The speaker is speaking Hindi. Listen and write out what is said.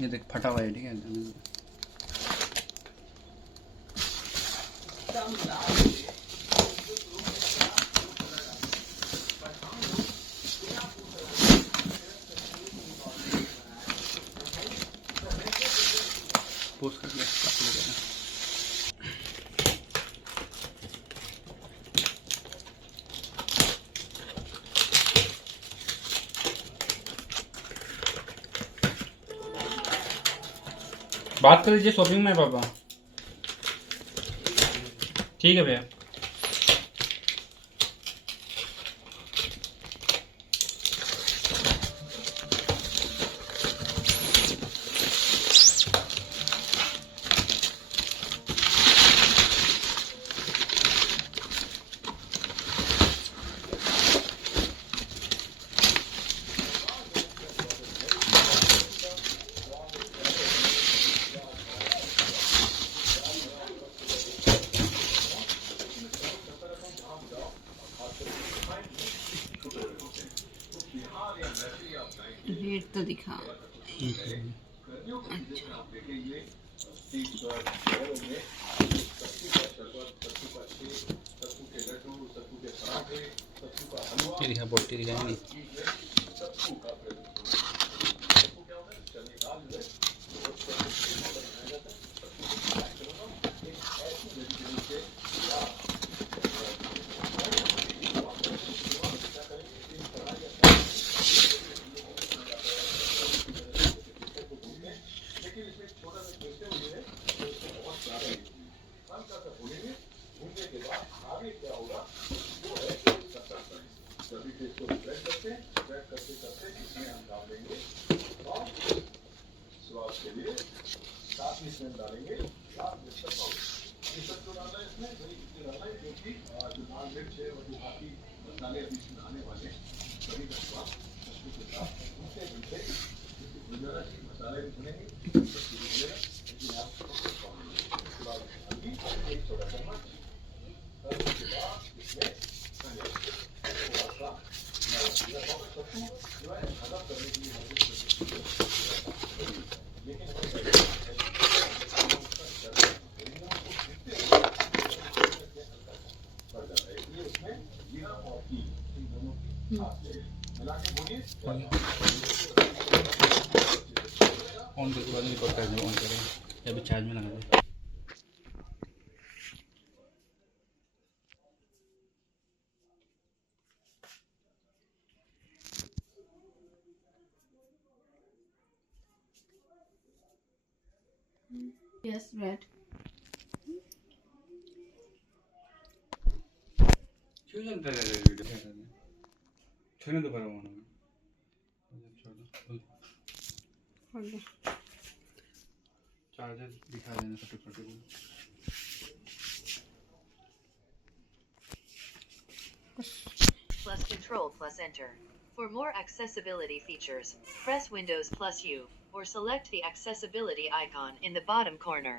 ये देख फटा हुआ है, ठीक है। पोस्ट कर दिया। बात कर लीजिए शॉपिंग में पापा। ठीक है भैया। रेट तो दिखा। अच्छा ये दिखा, बोटी दिखाएंगे। ऑन करके बाद रिकॉर्ड कर दो। ऑन करें या भी चार्ज में लगा दो। Yes, red. क्यों चलता है वीडियो? छोड़ने दो करो मन में। चार्जर दिखा देना फटाफट। Plus Control plus Enter. For more accessibility features, press Windows plus U, or select the accessibility icon in the bottom corner.